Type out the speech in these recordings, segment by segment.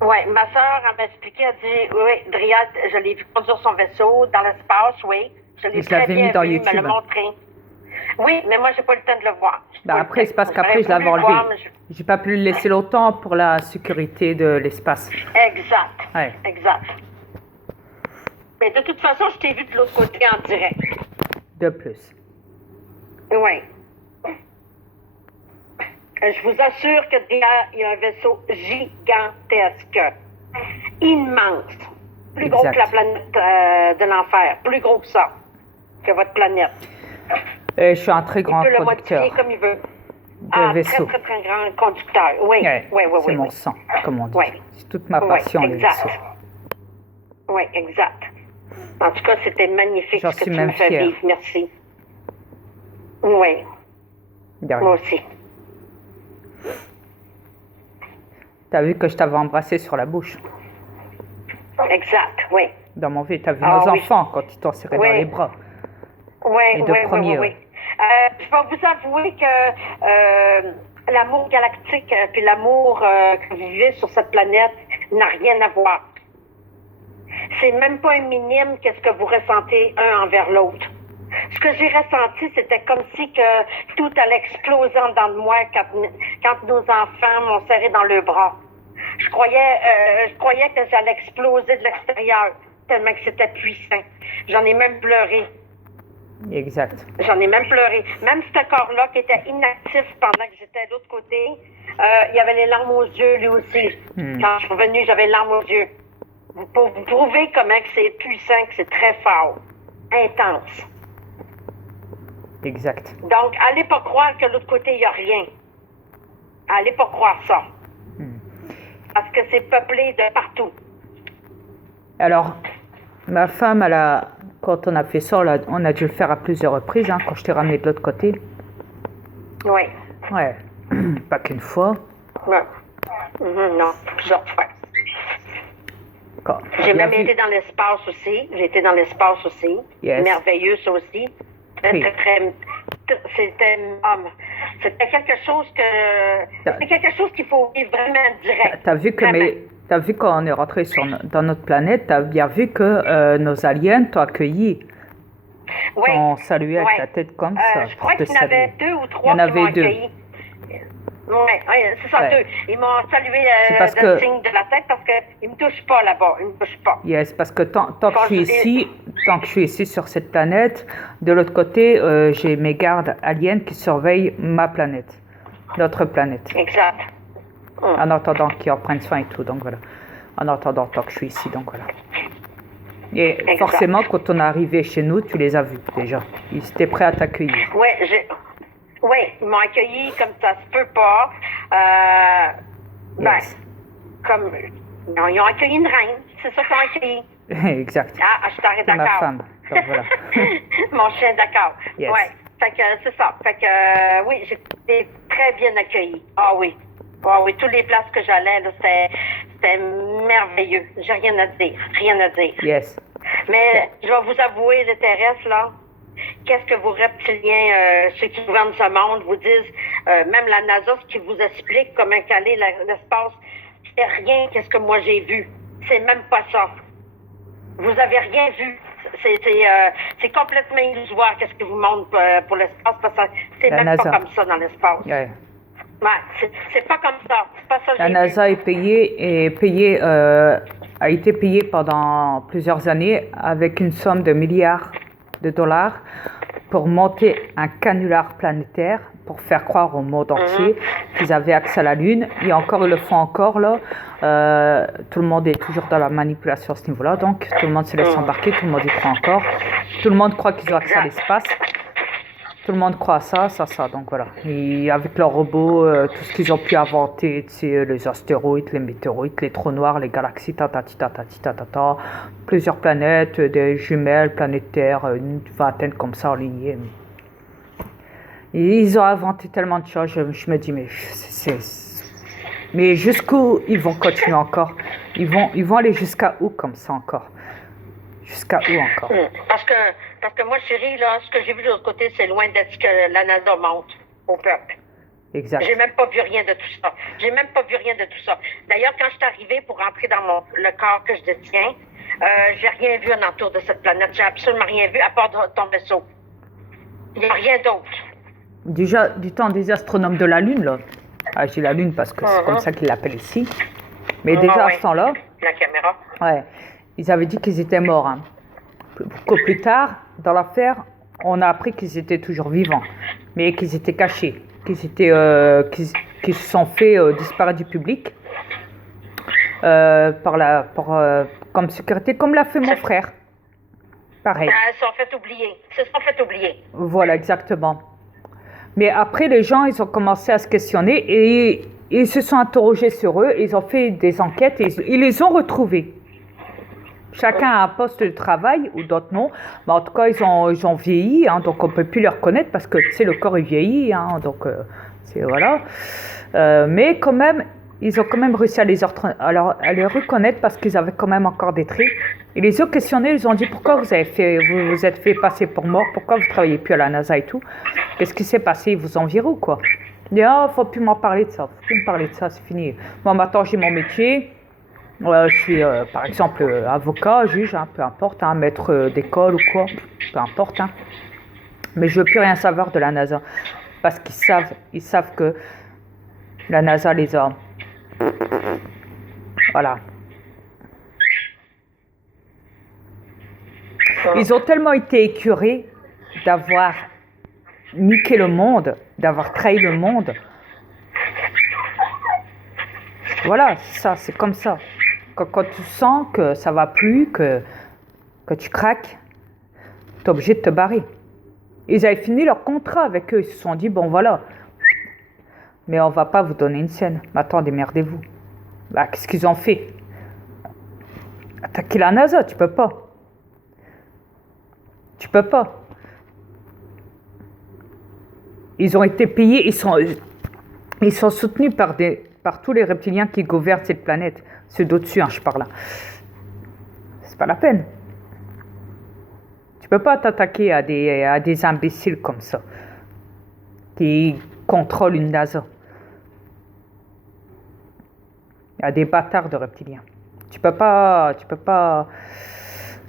Oui, ma soeur, elle m'a expliqué, elle dit, oui, Dryad, je l'ai vu conduire son vaisseau dans l'espace, oui. Je l'ai Je très l'avais mis bien dans vu, me l'a YouTube. montré. Oui, mais moi, j'ai pas eu le temps de le voir. J'ai Ben pas eu le après, c'est temps. parce J'aurais qu'après, je voulu l'avais le enlevé. voir, mais J'ai pas pu le laisser longtemps pour la sécurité de l'espace. Exact. Ouais, Exact. Mais de toute façon, je t'ai vu de l'autre côté en direct. de plus. Oui. Je vous assure que derrière, il y a un vaisseau gigantesque. Immense. Plus gros Exact. que la planète de l'enfer. Plus gros que ça. Que votre planète. Je suis un très Il grand peut le conducteur modifier comme il veut. de vaisseau. Très, très, très grand conducteur. Oui, Ouais, oui, oui, c'est oui. mon Oui, sang, comme on dit. oui, C'est toute ma oui, passion, les exact. vaisseaux. Oui, exact. En tout cas, c'était magnifique J'en ce que suis tu même me fais fière. vivre. Merci. Oui, De moi rien. aussi. T'as vu que je t'avais embrassé sur la bouche. Exact, oui. Dans mon vie, t'as vu Ah nos oui. enfants quand ils t'ont serré dans Oui. les bras. Oui, Les oui, deux oui, premiers, oui, ouais. oui. Je vais vous avouer que l'amour galactique puis l'amour que vous vivez sur cette planète n'a rien à voir. C'est même pas un minime qu'est-ce que vous ressentez un envers l'autre. Ce que j'ai ressenti, c'était comme si que tout allait exploser en dedans de moi quand nos enfants m'ont serré dans le bras. Je croyais que j'allais exploser de l'extérieur, tellement que c'était puissant. J'en ai même pleuré. Exact. J'en ai même pleuré. Même ce corps-là qui était inactif pendant que j'étais de l'autre côté, il y avait les larmes aux yeux lui aussi. Quand je suis revenue, j'avais les larmes aux yeux. Pour vous prouver comment que c'est puissant, que c'est très fort, intense. Exact. Donc, allez pas croire que de l'autre côté, il n'y a rien. Allez pas croire ça. Parce que c'est peuplé de partout. Alors, ma femme, quand on a fait ça, on a dû le faire à plusieurs reprises, hein, quand je t'ai ramené de l'autre côté. Oui. Ouais, pas qu'une fois. Ouais. Non, plusieurs fois. J'ai même été dans l'espace aussi. J'ai été dans l'espace aussi. Yes. Merveilleux, ça aussi. Oui. C'était quelque chose qu'il faut vivre vraiment direct. T'as vu quand on est rentré dans notre planète, t'as bien vu que nos aliens t'ont accueilli. Oui. T'ont salué avec la tête comme ça. Je crois qu'il y en avait 2 ou 3 qui m'ont accueilli. accueilli. Oui, c'est ça, 2. Ils m'ont salué de signe de la tête parce qu'ils ne me touchent pas là-bas. Ils ne me touchent pas. Yes, parce que tant que je suis ici sur cette planète, de l'autre côté, j'ai mes gardes aliens qui surveillent ma planète, notre planète. Exact. En attendant qu'ils en prennent soin et tout, donc voilà. En attendant tant que je suis ici, donc voilà. Et exact. Forcément, quand on est arrivé chez nous, tu les as vus déjà. Ils étaient prêts à t'accueillir. Oui, ils m'ont accueilli comme ça se peut pas. Yes. Non, ils ont accueilli une reine. C'est ça qu'ils ont accueilli. Exact. Je t'arrête d'accord. Ma femme. Donc voilà. Mon chien, d'accord. Yes. Ouais. Fait que c'est ça. Fait que oui, j'ai été très bien accueillie. Ah oui. Ah oui, toutes les places que j'allais, là, c'était merveilleux. J'ai rien à dire. Rien à dire. Yes. Mais je vais vous avouer, les terrestres, là, qu'est-ce que vos reptiliens, ceux qui gouvernent ce monde, vous disent, même la NASA, ce qui vous explique comment caler l'espace, c'est rien qu'est-ce que moi j'ai vu. C'est même pas ça. Vous avez rien vu. C'est complètement illusoire qu'est-ce que vous montre pour l'espace, parce que c'est même NASA. pas comme ça dans l'espace. Yeah. Ouais, c'est pas comme ça. C'est pas ça que la NASA a été payée pendant plusieurs années avec une somme de milliards de dollars pour monter un canular planétaire pour faire croire au monde entier qu'ils avaient accès à la Lune. Et encore, ils le font encore là. Tout le monde est toujours dans la manipulation à ce niveau-là. Donc, tout le monde se laisse embarquer, tout le monde y croit encore. Tout le monde croit qu'ils ont accès à l'espace. Tout le monde croit à ça. Donc voilà. Et avec leurs robots, tout ce qu'ils ont pu inventer, les astéroïdes, les météorites, les trous noirs, les galaxies, plusieurs planètes, des jumelles planétaires, une vingtaine comme ça alignées. Et ils ont inventé tellement de choses, je me dis, mais jusqu'où ils vont continuer encore? Ils vont aller jusqu'à où comme ça encore? Jusqu'à où encore? Parce que moi, chérie, là, ce que j'ai vu de l'autre côté, c'est loin d'être ce que la NASA montre au peuple. Exact. J'ai même pas vu rien de tout ça. J'ai même pas vu rien de tout ça. D'ailleurs, quand je suis arrivée pour rentrer dans le corps que je détiens, j'ai rien vu alentour de cette planète. J'ai absolument rien vu à part ton vaisseau. Il n'y a rien d'autre. Déjà, du temps des astronomes de la Lune, là. Ah, j'ai la Lune parce que c'est comme ça qu'ils l'appellent ici. Mais déjà à ce temps-là, la caméra. ouais, ils avaient dit qu'ils étaient morts. Hein. Plus tard, dans l'affaire, on a appris qu'ils étaient toujours vivants, mais qu'ils étaient cachés, qu'ils se sont fait disparaître du public comme sécurité, comme l'a fait mon frère. Pareil. Ils se sont fait oublier. Ils se sont fait oublier. Voilà, exactement. Mais après, les gens, ils ont commencé à se questionner et ils se sont interrogés sur eux. Ils ont fait des enquêtes et ils les ont retrouvés. Chacun a un poste de travail ou d'autres non. Mais en tout cas, ils ont vieilli, hein, donc on ne peut plus les reconnaître parce que tu sais, le corps est vieilli. Hein, donc, c'est voilà. Mais quand même, ils ont quand même réussi à les reconnaître parce qu'ils avaient quand même encore des traits. Et les ont questionnés, ils ont dit pourquoi vous êtes fait passer pour mort, pourquoi vous ne travaillez plus à la NASA et tout. Qu'est-ce qui s'est passé? Ils vous ont viré ou quoi? Ils disent, oh, faut plus m'en parler de ça, faut plus me parler de ça, c'est fini. Moi maintenant j'ai mon métier, je suis par exemple avocat, juge, hein, peu importe, hein, maître d'école ou quoi, peu importe. Hein. Mais je veux plus rien savoir de la NASA. Parce qu'ils savent que la NASA les a. Voilà. Ils ont tellement été écœurés d'avoir niqué le monde, d'avoir trahi le monde. Voilà, c'est ça, c'est comme ça. Quand tu sens que ça va plus, que tu craques, tu es obligé de te barrer. Ils avaient fini leur contrat avec eux, ils se sont dit, bon voilà, mais on va pas vous donner une scène. Maintenant, démerdez-vous. Bah, qu'est-ce qu'ils ont fait? Attaquer la NASA, tu peux pas. Tu peux pas. Ils ont été payés, ils sont soutenus par tous les reptiliens qui gouvernent cette planète. Ceux d'au-dessus, hein, je parle là. C'est pas la peine. Tu peux pas t'attaquer à des imbéciles comme ça, qui contrôlent une NASA. À des bâtards de reptiliens. Tu peux pas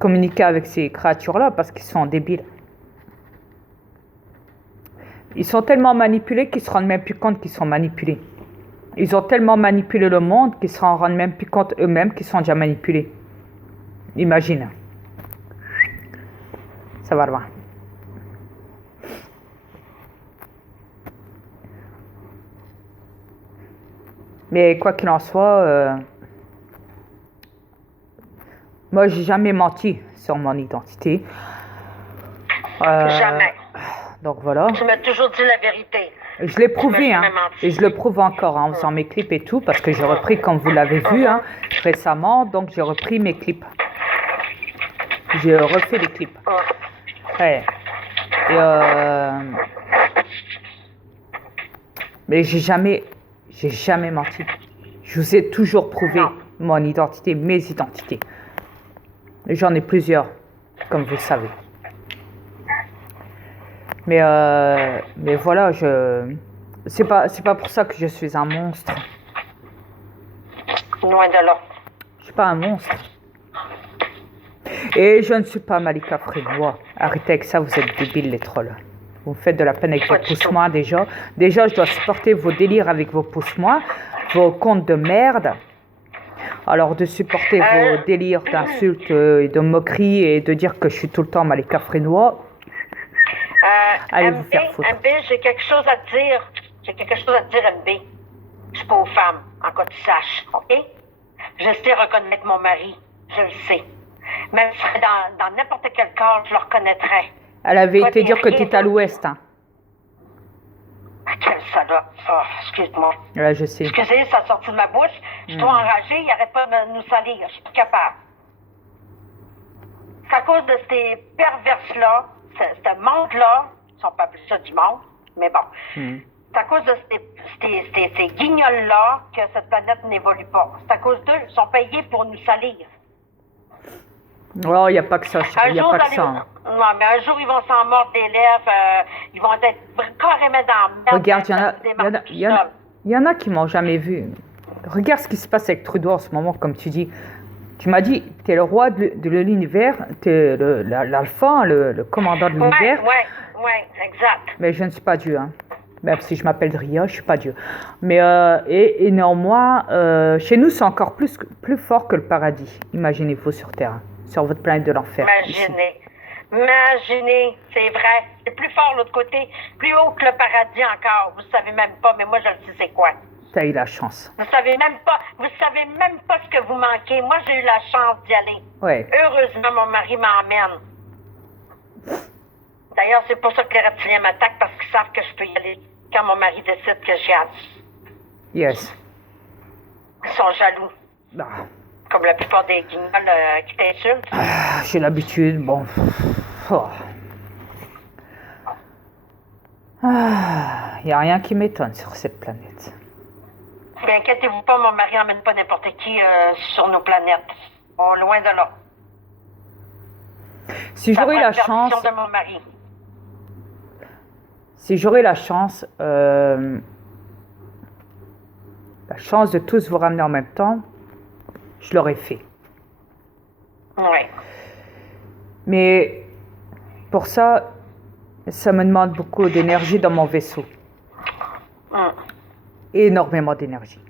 communiquer avec ces créatures-là parce qu'ils sont débiles. Ils sont tellement manipulés qu'ils se rendent même plus compte qu'ils sont manipulés. Ils ont tellement manipulé le monde qu'ils se rendent même plus compte eux-mêmes qu'ils sont déjà manipulés. Imagine. Ça va loin. Mais quoi qu'il en soit, moi j'ai jamais menti sur mon identité. Jamais. Donc voilà. Tu m'as toujours dit la vérité. Je l'ai prouvé, hein, et je le prouve encore hein, en faisant mes clips et tout, parce que j'ai repris, comme vous l'avez vu, hein, récemment, donc j'ai repris mes clips. J'ai refait les clips. Ouais. Mais j'ai jamais menti. Je vous ai toujours prouvé mon identité, mes identités. J'en ai plusieurs, comme vous le savez. Mais voilà, c'est pas pour ça que je suis un monstre. Loin de là. Je suis pas un monstre. Et je ne suis pas Malika Frénois. Arrêtez avec ça, vous êtes débiles les trolls. Vous me faites de la peine avec vos pousse-moi déjà. Déjà, je dois supporter vos délires avec vos pousse-moi, vos contes de merde. Alors de supporter vos délires d'insultes et de moqueries et de dire que je suis tout le temps Malika Frénois. Allez vous faire foutre. MB, j'ai quelque chose à te dire. J'ai quelque chose à te dire, MB. Je suis pas aux femmes, en cas tu saches, OK? Je sais reconnaître mon mari. Je le sais. Même si serait dans n'importe quel corps, je le reconnaîtrais. Elle avait été dire que tu étais à l'ouest. Hein. Quelle salope. Oh, excuse-moi. Ouais, je sais. Excusez, ça a sorti de ma bouche. Je suis trop enragée, il n'arrête pas de nous salir. Je suis plus capable. C'est à cause de ces perverses-là, ce monde-là, ils sont pas plus ça du monde, mais bon. C'est à cause de ces guignols-là que cette planète n'évolue pas. C'est à cause d'eux, ils sont payés pour nous salir. Oh, il n'y a pas que ça, Un il n'y a jour, pas vous que allez... ça. Hein. Non, mais un jour, ils vont s'en mordre des lèvres. Ils vont être carrément dans la merde. Regarde, Il y en a... il y en a qui m'ont jamais vu. Regarde ce qui se passe avec Trudeau en ce moment, comme tu dis. Tu m'as dit, tu es le roi de l'univers, tu es l'alpha, le commandant de l'univers. Oui, exact. Mais je ne suis pas Dieu. Hein. Même si je m'appelle Dria, je ne suis pas Dieu. Mais, et néanmoins, chez nous, c'est encore plus fort que le paradis. Imaginez-vous sur Terre, sur votre planète de l'enfer. Imaginez, c'est vrai. C'est plus fort l'autre côté, plus haut que le paradis encore. Vous savez même pas, mais moi, je le sais c'est quoi. T'as eu la chance. Vous savez même pas ce que vous manquez. Moi, j'ai eu la chance d'y aller. Ouais. Heureusement, mon mari m'emmène. D'ailleurs, c'est pour ça que les reptiliens m'attaquent, parce qu'ils savent que je peux y aller quand mon mari décide que j'y aille. Yes. Ils sont jaloux. Ah. Comme la plupart des guignols qui t'insultent. Ah, j'ai l'habitude, bon. Oh. Ah, y a rien qui m'étonne sur cette planète. Mais inquiétez-vous pas, mon mari n'emmène pas n'importe qui sur nos planètes. Bon, loin de là. Si j'aurais la chance... de mon mari. Si j'aurais la chance de tous vous ramener en même temps, je l'aurais fait. Oui. Mais pour ça, ça me demande beaucoup d'énergie dans mon vaisseau. Énormément d'énergie.